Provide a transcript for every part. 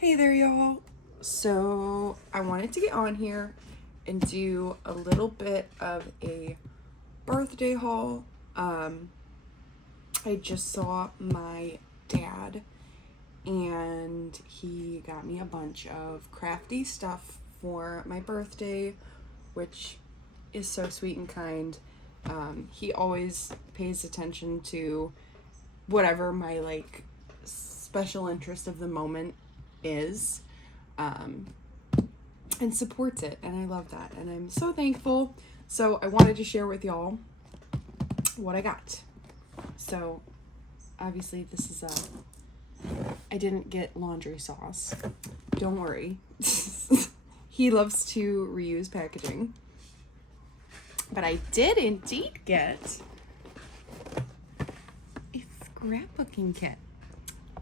Hey there, y'all. So I wanted to get on here and do a little bit of a birthday haul. I just saw my dad and he got me a bunch of crafty stuff for my birthday, which is so sweet and kind. He always pays attention to whatever my special interest of the moment is, and supports it, and I love that, and I'm so thankful. So I wanted to share with y'all what I got. So obviously this is I didn't get laundry sauce, don't worry. He loves to reuse packaging, but I did indeed get a scrapbooking kit.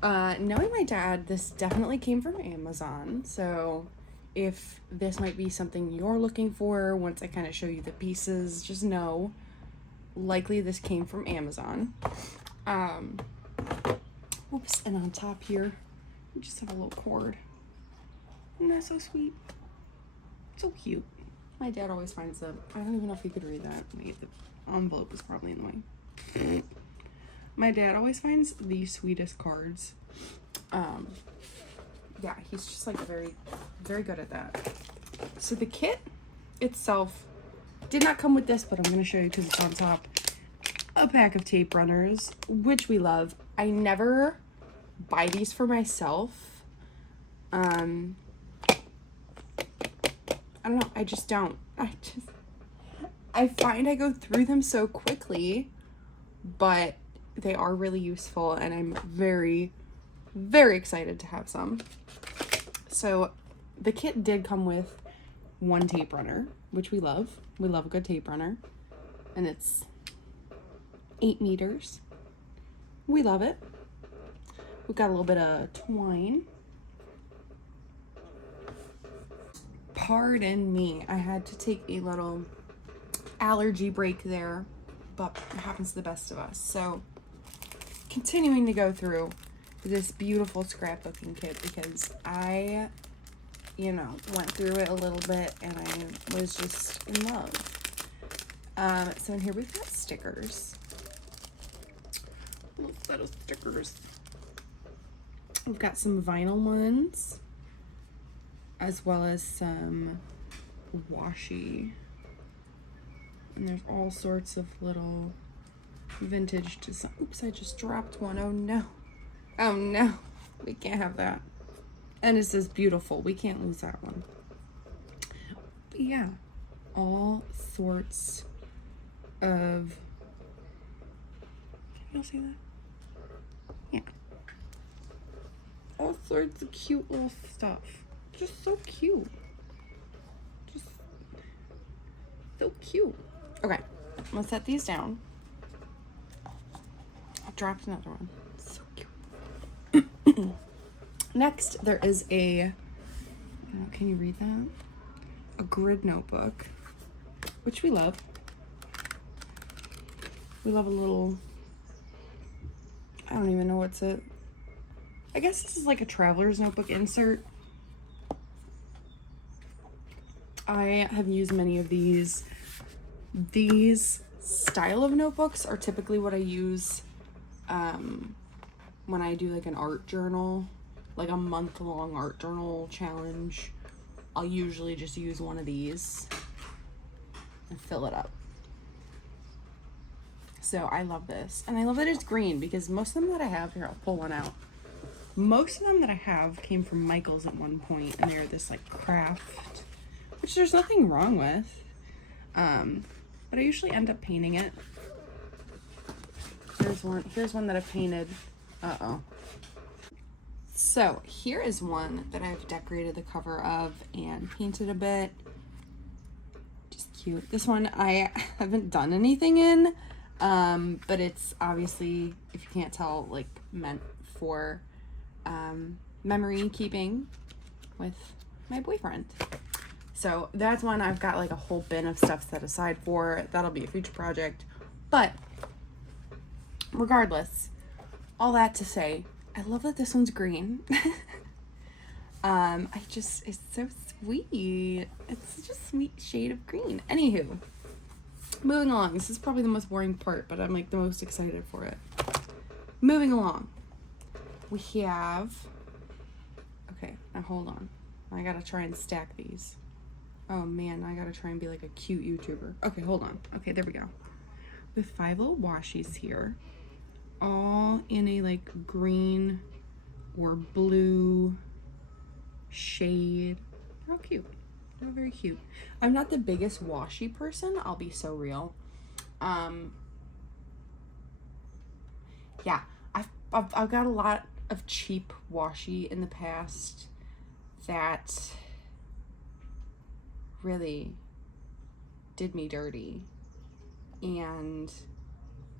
Knowing my dad, this definitely came from Amazon, so if this might be something you're looking for, once I kind of show you the pieces, just know, likely this came from Amazon. Oops, and on top here, we just have a little cord. Isn't that so sweet? So cute. My dad always finds them. I don't even know if you could read that. Wait, the envelope is probably in the way. My dad always finds the sweetest cards. Yeah, he's just like very, very good at that. So the kit itself did not come with this, but I'm going to show you because it's on top. A pack of tape runners, which we love. I never buy these for myself. I don't know. I just don't. I find I go through them so quickly, but they are really useful, and I'm very, very excited to have some. So the kit did come with one tape runner, which we love. We love a good tape runner, and it's 8 meters. We love it. We've got a little bit of twine. Pardon me, I had to take a little allergy break there, but it happens to the best of us. So continuing to go through this beautiful scrapbooking kit because I, went through it a little bit and I was just in love. So in here we've got stickers. A little set of stickers. We've got some vinyl ones, as well as some washi. And there's all sorts of little vintage design. Oops, I just dropped one. Oh no. Oh no. We can't have that. And it says beautiful. We can't lose that one. But yeah, all sorts of. Can y'all see that? Yeah. All sorts of cute little stuff. Just so cute. Just so cute. Okay, let's set these down. I dropped another one. So cute. Next, there is can you read that? A grid notebook, which we love. We love a little, I don't even know what's it. I guess this is like a traveler's notebook insert. I have used many of these. These style of notebooks are typically what I use when I do like an art journal, like a month-long art journal challenge. I'll usually just use one of these and fill it up. So I love this. And I love that it's green because most of them that I have, here, I'll pull one out. Most of them that I have came from Michael's at one point, and they're this like craft, which there's nothing wrong with. But I usually end up painting it. Here's one that I painted. Uh-oh. So here is one that I've decorated the cover of and painted a bit. Just cute. This one I haven't done anything in, but it's obviously, if you can't tell, like meant for memory keeping with my boyfriend. So that's one I've got like a whole bin of stuff set aside for. That'll be a future project. But regardless, all that to say, I love that this one's green. It's so sweet. It's such a sweet shade of green. Anywho, moving along. This is probably the most boring part, but I'm like the most excited for it. Moving along. We have, okay, now hold on. I gotta try and stack these. Oh man, I gotta try and be like a cute YouTuber. Okay, hold on. Okay, there we go. We have 5 little washies here, all in a like green or blue shade. They're all cute. They're very cute. I'm not the biggest washi person, I'll be so real. Yeah, I've got a lot of cheap washi in the past that really did me dirty, and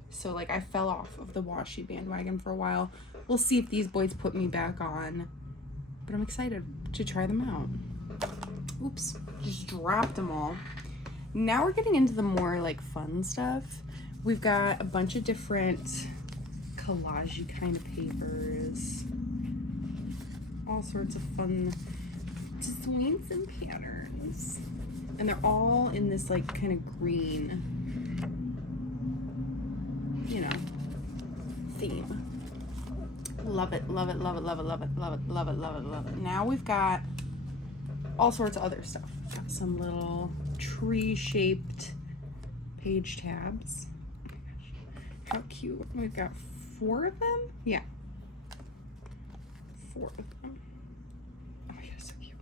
so like I fell off of the washi bandwagon for a while. We'll see if these boys put me back on, but I'm excited to try them out. Oops, just dropped them all. Now we're getting into the more like fun stuff. We've got a bunch of different collage-y kind of papers, all sorts of fun designs and patterns, and they're all in this like kind of green, you know, theme. Love it, love it, love it, love it, love it, love it, love it, love it, love it. Now we've got all sorts of other stuff. Got some little tree-shaped page tabs. Oh my gosh, how cute. We've got 4 of them? Yeah. 4 of them. Oh my gosh, so cute.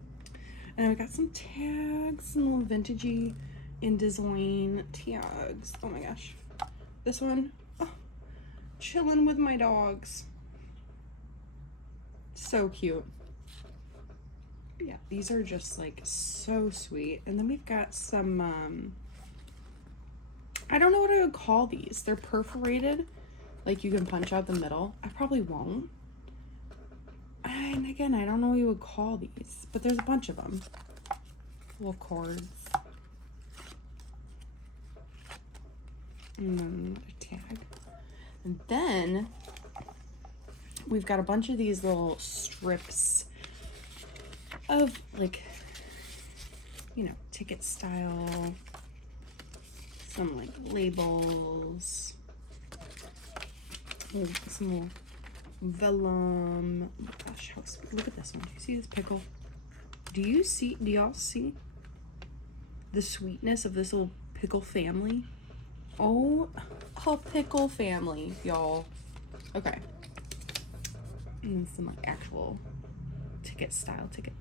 And then we got some tags, some little vintagey InDesign tags. Oh my gosh. This one, oh, chilling with my dogs. So cute. But yeah, these are just like so sweet. And then we've got some, I don't know what I would call these. They're perforated. Like you can punch out the middle. I probably won't. And again, I don't know what you would call these, but there's a bunch of them. Little cords. And then a tag. And then we've got a bunch of these little strips of like, you know, ticket style, some like labels, some little vellum. Oh my gosh, how sweet. Look at this one. Do you see this pickle? Do y'all see the sweetness of this little pickle family? Oh, a pickle family, y'all. Okay. And then some like actual ticket style tickets.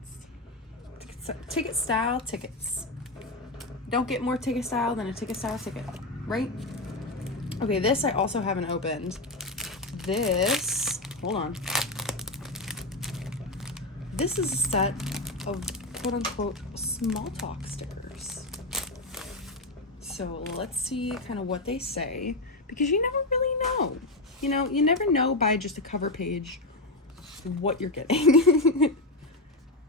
Ticket style tickets. Don't get more ticket style than a ticket style ticket, right? Okay, this I also haven't opened. This, hold on. This is a set of quote unquote small talk stickers. So let's see kind of what they say, because you never really know. You know, you never know by just a cover page what you're getting.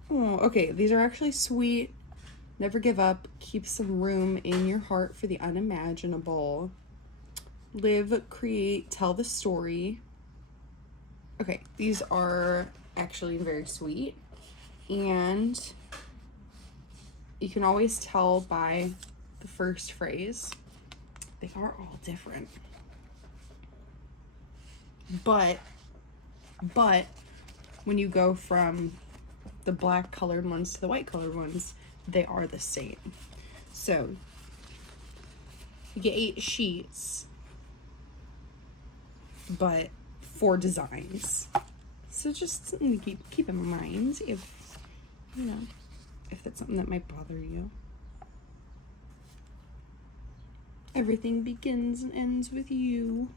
Oh, okay, these are actually sweet. Never give up. Keep some room in your heart for the unimaginable. Live, create, tell the story. Okay, these are actually very sweet. And you can always tell by the first phrase. They are all different. But when you go from the black colored ones to the white colored ones, they are the same. So you get 8 sheets, but 4 designs. So just something to keep in mind if, you know, if that's something that might bother you. Everything begins and ends with you.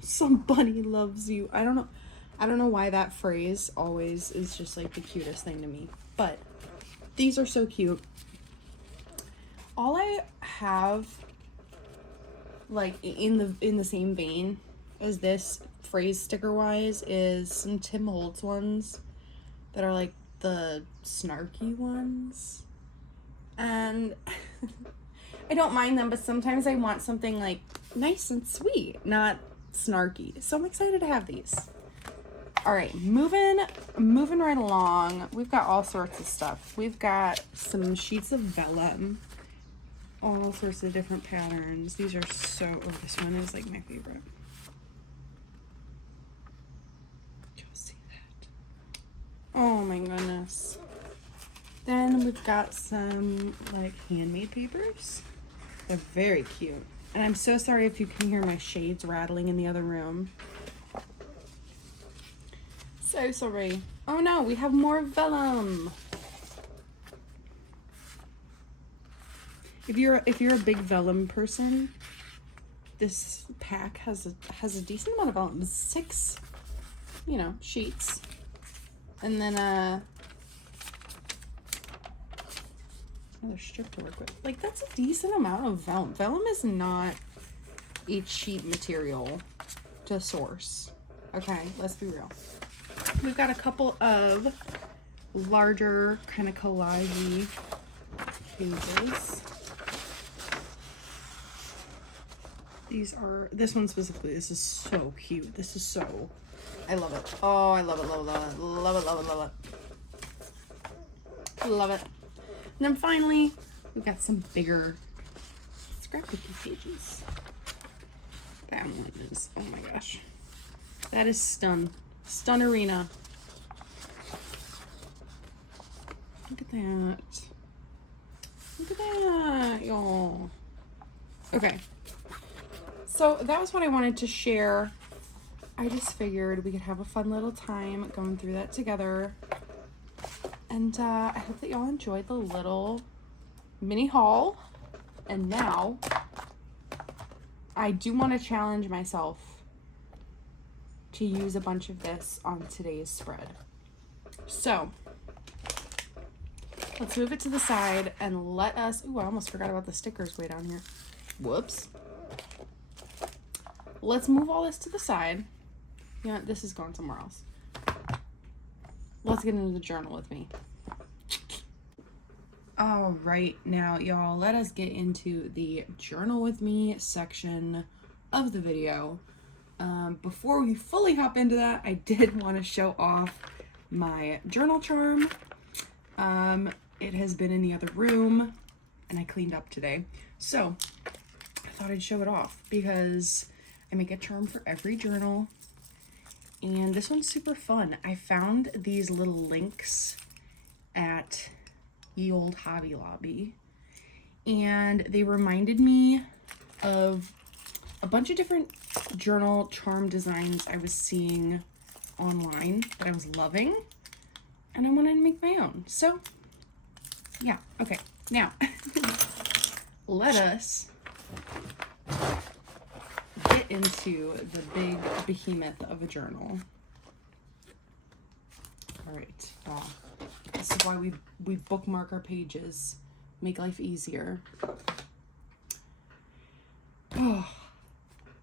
Somebody loves you. I don't know why that phrase always is just like the cutest thing to me, but these are so cute. All I have like in the same vein as this phrase sticker wise is some Tim Holtz ones that are like the snarky ones, and I don't mind them, but sometimes I want something like nice and sweet, not snarky. So I'm excited to have these. All right, moving right along. We've got all sorts of stuff. We've got some sheets of vellum, all sorts of different patterns. These are so, oh, this one is like my favorite. Did y'all see that? Oh my goodness. Then we've got some like handmade papers. They're very cute. And I'm so sorry if you can hear my shades rattling in the other room. So sorry. Oh no, we have more vellum. If you're a big vellum person, this pack has a decent amount of vellum. 6, sheets. And then another strip to work with. Like, that's a decent amount of vellum. Vellum is not a cheap material to source. Okay, let's be real. We've got a couple of larger kind of collage-y pages. This one specifically, this is so cute. This is so, I love it. Oh, I love it, love it, love it, love it, love it, love it. Love it. And then finally, we've got some bigger scrapbooky pages. That one is, oh my gosh. That is Stunnerina. Look at that. Look at that, y'all. Okay. So that was what I wanted to share. I just figured we could have a fun little time going through that together. And I hope that y'all enjoyed the little mini haul. And now, I do want to challenge myself to use a bunch of this on today's spread. So, let's move it to the side and let us, ooh, I almost forgot about the stickers way down here. Whoops. Let's move all this to the side. You know what, this is going somewhere else. Let's get into the journal with me. All right, now y'all, let us get into the journal with me section of the video. Before we fully hop into that, I did want to show off my journal charm. It has been in the other room and I cleaned up today. So I thought I'd show it off because I make a charm for every journal. And this one's super fun. I found these little links at ye old Hobby Lobby. And they reminded me of a bunch of different journal charm designs I was seeing online that I was loving. And I wanted to make my own. So, yeah. Okay. Now, let us get into the big behemoth of a journal. All right, wow. This is why we bookmark our pages, make life easier. Oh,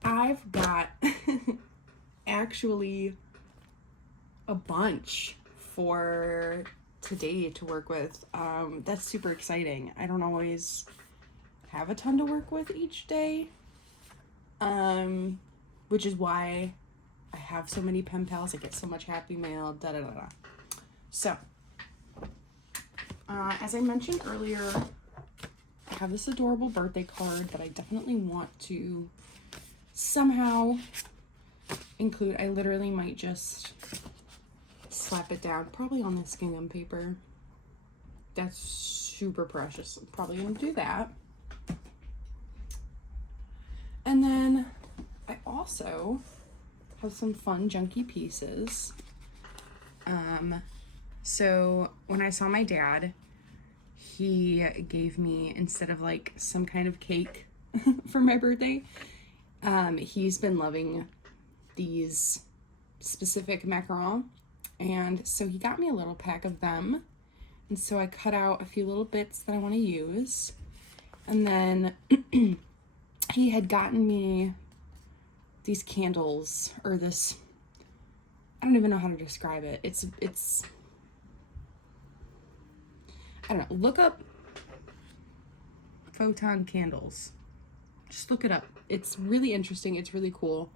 I've got actually a bunch for today to work with. That's super exciting. I don't always have a ton to work with each day. Which is why I have so many pen pals. I get so much happy mail, da da da da. So, as I mentioned earlier, I have this adorable birthday card that I definitely want to somehow include. I literally might just slap it down, probably on this gingham paper. That's super precious. I'm probably gonna do that. And then I also have some fun junky pieces. So when I saw my dad, he gave me, instead of like some kind of cake for my birthday, he's been loving these specific macarons. And so he got me a little pack of them. And so I cut out a few little bits that I want to use. And then he had gotten me these candles, or this, I don't even know how to describe it. It's I don't know, look up photon candles. Just look it up. It's really interesting. It's really cool.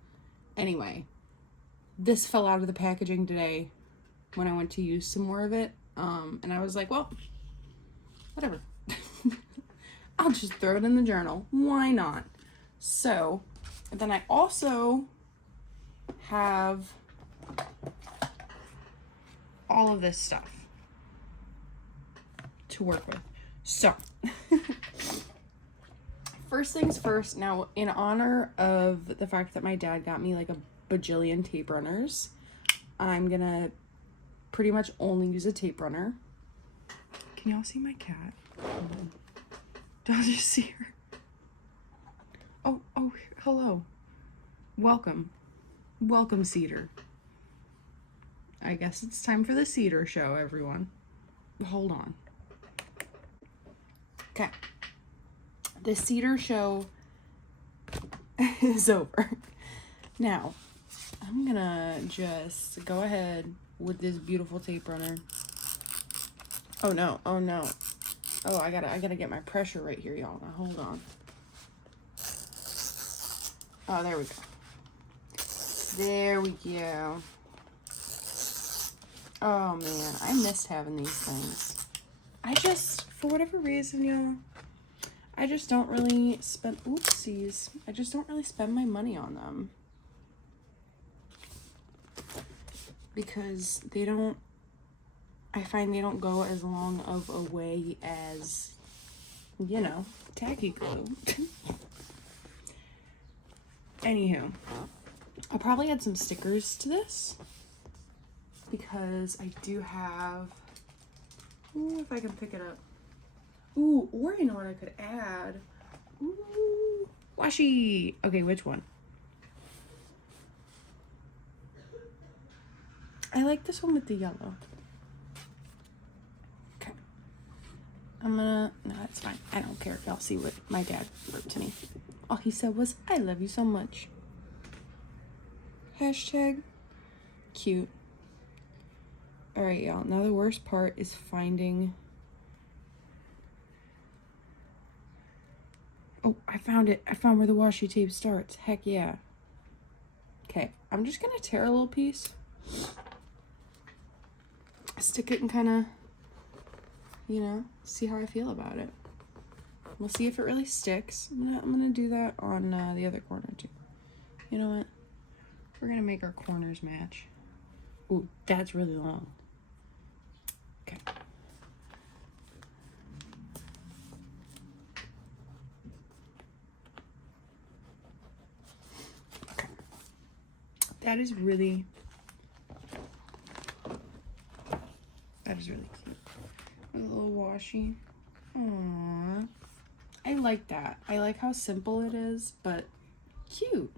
Anyway, this fell out of the packaging today when I went to use some more of it. And I was like, well, whatever. I'll just throw it in the journal. Why not? So, and then I also have all of this stuff to work with. So, first things first, now in honor of the fact that my dad got me like a bajillion tape runners, I'm gonna pretty much only use a tape runner. Can y'all see my cat? Don't you see her? Oh, hello. Welcome, Cedar. I guess it's time for the Cedar show, everyone. Hold on. Okay. The Cedar show is over. Now, I'm gonna just go ahead with this beautiful tape runner. Oh no. Oh, I gotta get my pressure right here, y'all. Now, hold on. Oh, there we go. There we go. Oh man, I missed having these things. I just, for whatever reason, y'all, I just don't really spend, oopsies. I just don't really spend my money on them. Because they don't, I find they don't go as long of a way as, you know, tacky glue. Anywho, I'll probably add some stickers to this because I do have, ooh, if I can pick it up. Ooh, or you know what I could add? Ooh, washi. Okay, which one? I like this one with the yellow. Okay. No, that's fine. I don't care if y'all see what my dad wrote to me. All he said was, I love you so much. Hashtag cute. Alright, y'all. Now the worst part is finding... Oh, I found it. I found where the washi tape starts. Heck yeah. Okay, I'm just gonna tear a little piece. Stick it and kind of, you know, see how I feel about it. We'll see if it really sticks. I'm gonna do that on the other corner too. You know what? We're gonna make our corners match. Ooh, that's really long. Okay. Okay. That is really cute. A little washi. Aww. I like that. I like how simple it is, but cute.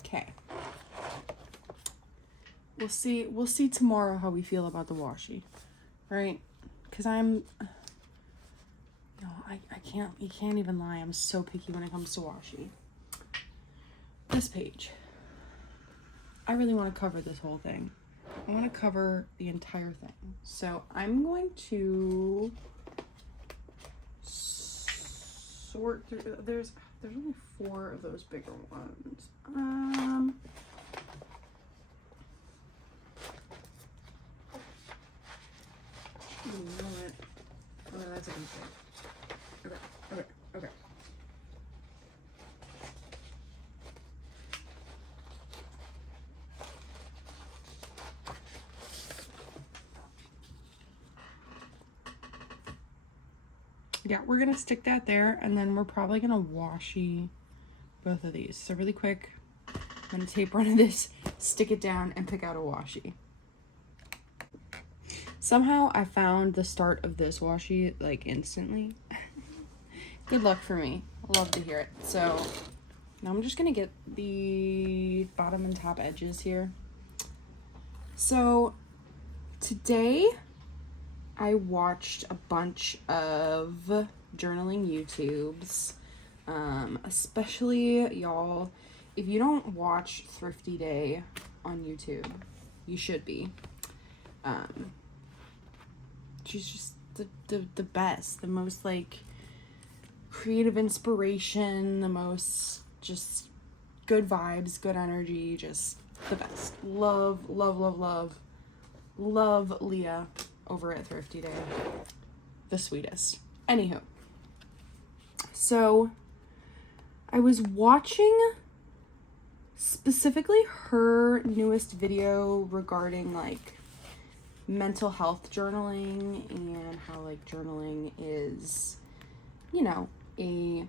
Okay. We'll see tomorrow how we feel about the washi. Right? Because I'm... No, you can't even lie. I'm so picky when it comes to washi. This page. I really want to cover this whole thing. I want to cover the entire thing. So I'm going to sort through. There's only 4 of those bigger ones. You know what? Oh, that's a good thing. Okay. Yeah, we're gonna stick that there, and then we're probably gonna washi both of these. So really quick, I'm gonna tape run of this, stick it down, and pick out a washi. Somehow I found the start of this washi like instantly. Good luck for me. Love to hear it. So now I'm just gonna get the bottom and top edges here. So today I watched a bunch of journaling YouTubes, especially y'all, if you don't watch Thrifty Day on YouTube, you should be. She's just the best, the most like creative inspiration, the most just good vibes, good energy, just The best. Love, love, love, love. Love Leah over at Thrifty Day. The sweetest. Anywho. So, I was watching specifically her newest video regarding like mental health journaling and how like journaling is, you know, a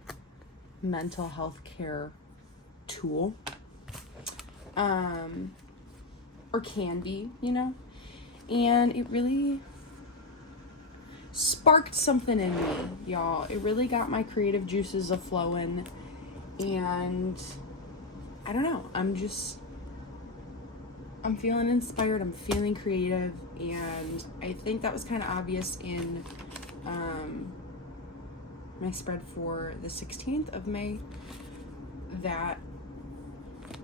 mental health care tool. Or can be, you know, and it really sparked something in me, y'all. It really got my creative juices a-flowing, and I don't know, I'm feeling inspired, I'm feeling creative, and I think that was kind of obvious in my spread for the 16th of May, that,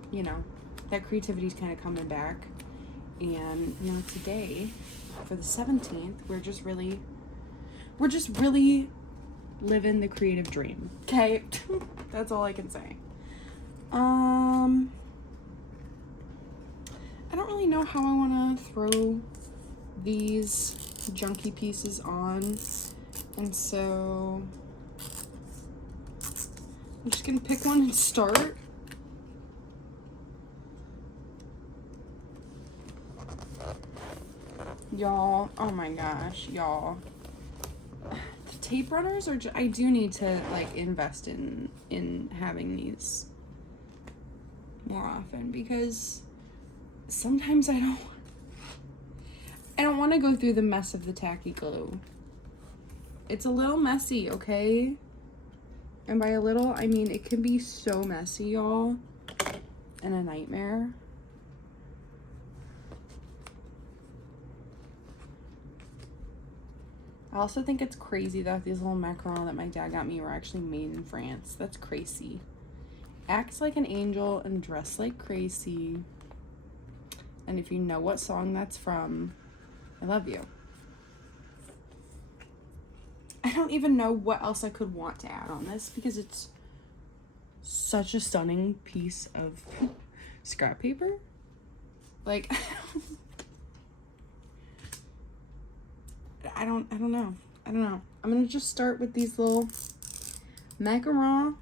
you know, that creativity's kind of coming back. And, you know, today, for the 17th, we're just really living the creative dream. Okay? That's all I can say. I don't really know how I want to throw these junky pieces on. And so I'm just going to pick one and start. Y'all, oh my gosh, y'all. The tape runners are I do need to like invest in having these more often, because sometimes I don't want to go through the mess of the tacky glue. It's a little messy, okay? And by a little, I mean it can be so messy, y'all, and a nightmare. I also think it's crazy that these little macarons that my dad got me were actually made in France. That's crazy. Act like an angel and dress like crazy. And if you know what song that's from, I love you. I don't even know what else I could want to add on this, because it's such a stunning piece of scrap paper. Like, I don't know. I'm gonna just start with these little macarons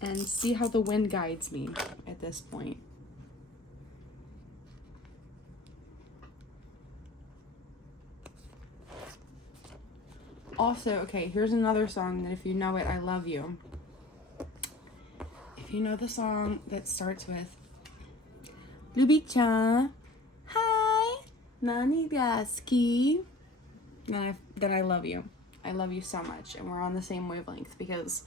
and see how the wind guides me at this point. Also, okay, here's another song that if you know it, I love you. If you know the song that starts with Lubi-chan, hi, nani desu? Then I love you. I love you so much, and we're on the same wavelength, because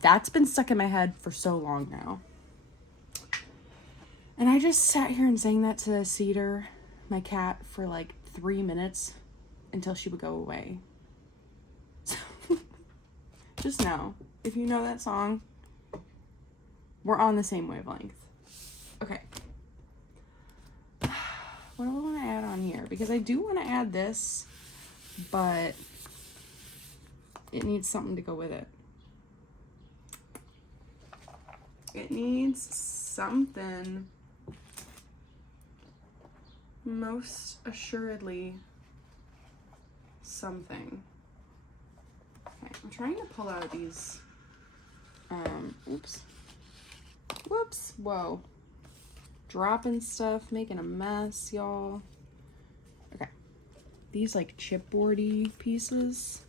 that's been stuck in my head for so long now. And I just sat here and sang that to Cedar, my cat, for like 3 minutes until she would go away. So, just know, if you know that song, we're on the same wavelength. Okay. What do I want to add on here? Because I do want to add this, but it needs something to go with it. It needs something. Most assuredly, something. Okay, I'm trying to pull out these. Whoops. Whoa. Dropping stuff, making a mess, y'all. Okay. These like chipboardy pieces.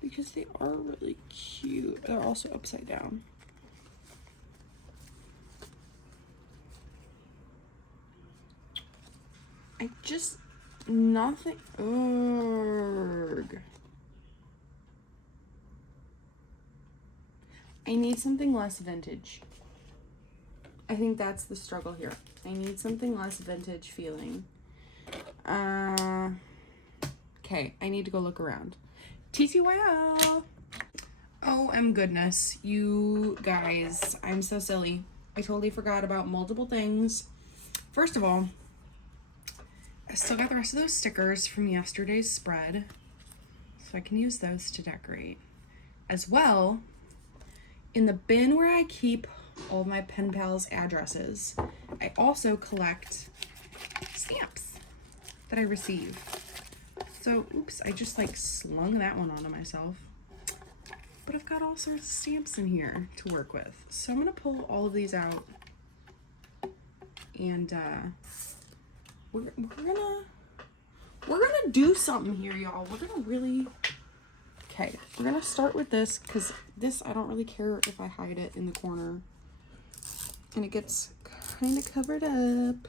Because they are really cute. They're also upside down. Nothing. Ugh. I need something less vintage. I think that's the struggle here. I need something less vintage feeling. Okay, I need to go look around. TTYL. Oh, goodness. You guys, I'm so silly. I totally forgot about multiple things. First of all, I still got the rest of those stickers from yesterday's spread, so I can use those to decorate. As well, in the bin where I keep all my pen pals addresses, I also collect stamps that I receive. So, oops, I just like slung that one onto myself. But I've got all sorts of stamps in here to work with. So I'm gonna pull all of these out, and we're gonna do something here, y'all. We're gonna really, okay, we're gonna start with this, because this, I don't really care if I hide it in the corner and it gets kind of covered up.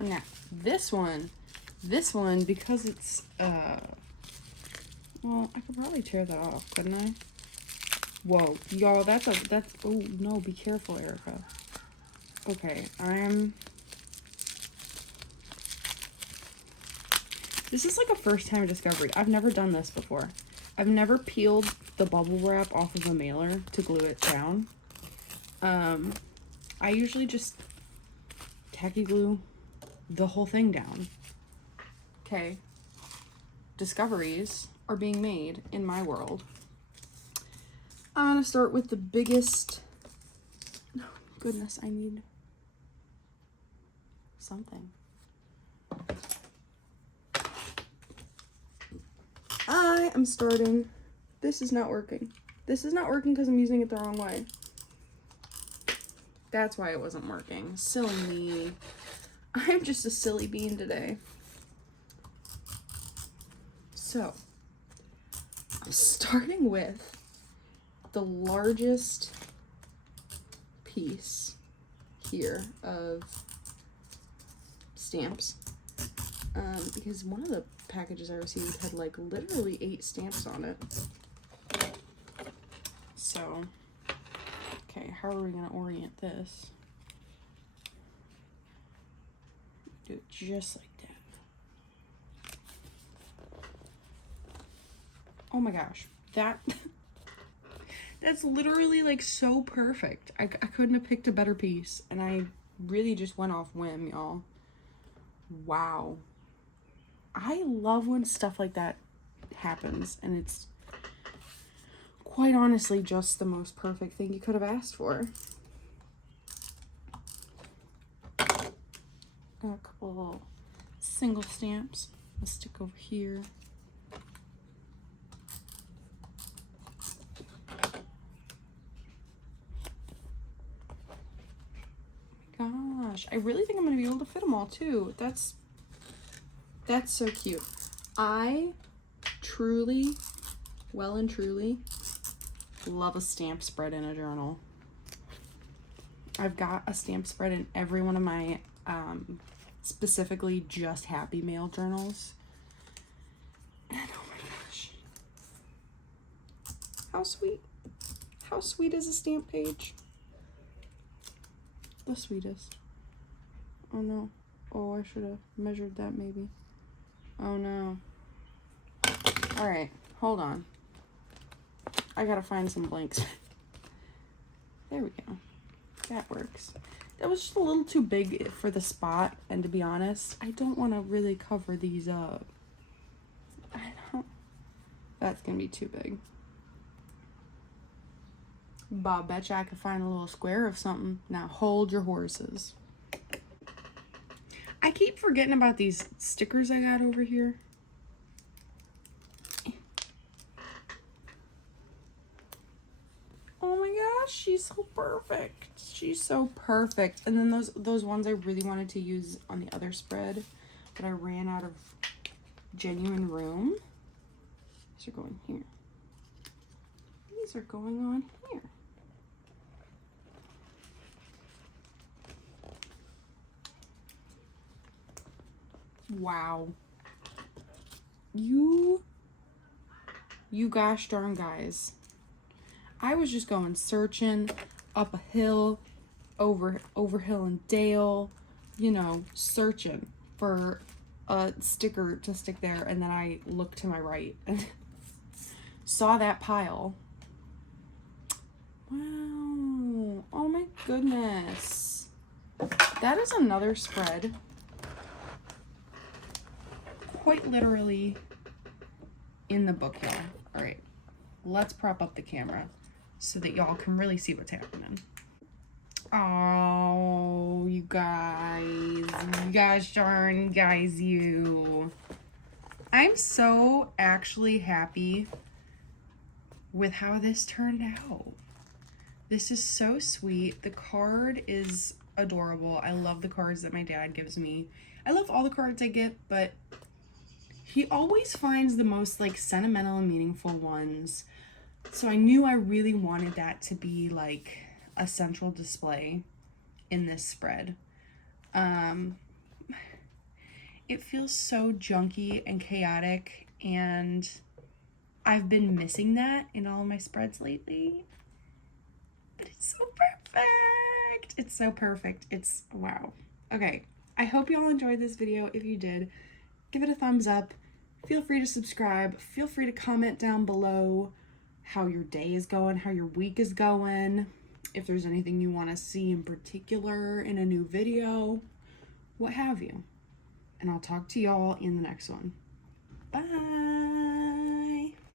Now, this one, because it's, well, I could probably tear that off, couldn't I? Whoa, y'all, that's, oh, no, be careful, Erica. Okay, this is like a first time discovery. I've never done this before. I've never peeled the bubble wrap off of a mailer to glue it down. I usually just tacky glue the whole thing down. Okay. Discoveries are being made in my world. I'm gonna start with the biggest. Oh, goodness, I need something. I am starting. This is not working. This is not working because I'm using it the wrong way. That's why it wasn't working. Silly me. I'm just a silly bean today. So, I'm starting with the largest piece here of stamps. Because one of the packages I received had like literally 8 stamps on it. So, okay, how are we gonna orient this? Do it just like that. Oh my gosh, that's literally like so perfect. I couldn't have picked a better piece, and I really just went off whim, y'all. Wow. I love when stuff like that happens, and it's quite honestly just the most perfect thing you could have asked for. Got a couple little single stamps. I'll stick over here. Gosh, I really think I'm gonna be able to fit them all too. That's so cute. I truly, well and truly, love a stamp spread in a journal. I've got a stamp spread in every one of my specifically just Happy Mail journals. And oh my gosh, how sweet. How sweet is a stamp page? The sweetest. Oh no. Oh, I should have measured that maybe. Oh no. All right, hold on. I gotta find some blanks. There we go. That works. That was just a little too big for the spot, and to be honest, I don't want to really cover these up. That's gonna be too big. Bob, betcha I could find a little square of something. Now hold your horses. I keep forgetting about these stickers I got over here. Oh my gosh, she's so perfect. She's so perfect. And then those ones I really wanted to use on the other spread, but I ran out of genuine room. These are going here. These are going on here. Wow. You gosh darn guys. I was just going searching up a hill, over hill and dale, you know, searching for a sticker to stick there, and then I looked to my right and saw that pile. Wow. Oh my goodness. that is another spread. Quite literally in the book, y'all. All right, let's prop up the camera so that y'all can really see what's happening. Oh, you gosh darn guys, you. I'm so actually happy with how this turned out. This is so sweet. The card is adorable. I love the cards that my dad gives me. I love all the cards I get, but he always finds the most like sentimental and meaningful ones. So I knew I really wanted that to be like a central display in this spread. It feels so junky and chaotic, and I've been missing that in all of my spreads lately. But it's so perfect. It's so perfect. It's wow. Okay, I hope y'all enjoyed this video. If you did, give it a thumbs up. Feel free to subscribe. Feel free to comment down below how your day is going, how your week is going, if there's anything you want to see in particular in a new video, what have you. And I'll talk to y'all in the next one. Bye.